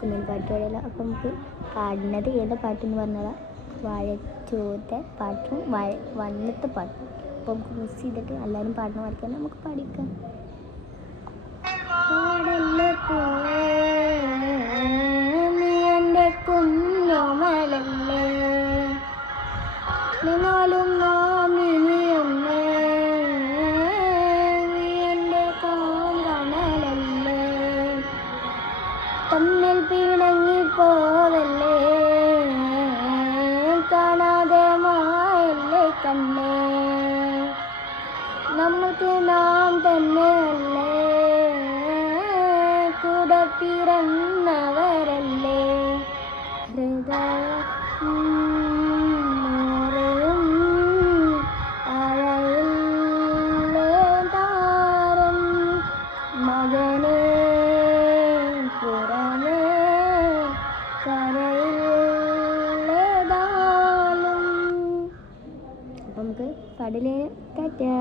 നമുക്കൊന്നും പാട്ട് പാടില്ല. അപ്പം നമുക്ക് പാടുന്നത് ഏതാ പാട്ടെന്ന് പറഞ്ഞാൽ വാഴച്ചോത്തെ പാട്ടും വണ്ണത്തെ പാട്ടും. അപ്പോൾ നമുക്ക് മിക്സ് ചെയ്തിട്ട് എല്ലാവരും പാടുന്ന പാടിക്കാൻ നമുക്ക് പാടിക്കാം. പാടല്ലേ പൂവേ നീ എൻ്റെ കുഞ്ഞോമലല്ലേ, നിന്നാലും നാം ഇനിയൊന്നേ നീ എൻ്റെ കാങ്കണലല്ലേ, തമ്മിൽ പിണങ്ങിപ്പോവല്ലേ കാണാതെ മായല്ലേ കണ്ണേ, നമ്മൾക്ക് നാം തന്നെയല്ലേ കൂടെ പിറന്നവരല്ലേ, ഹൃദയം അഴയില്ലേ താരം മകനേ പുറമേ കരയില്ലേതാലും. അപ്പം നമുക്ക് പാടലേ ടാറ്റാ.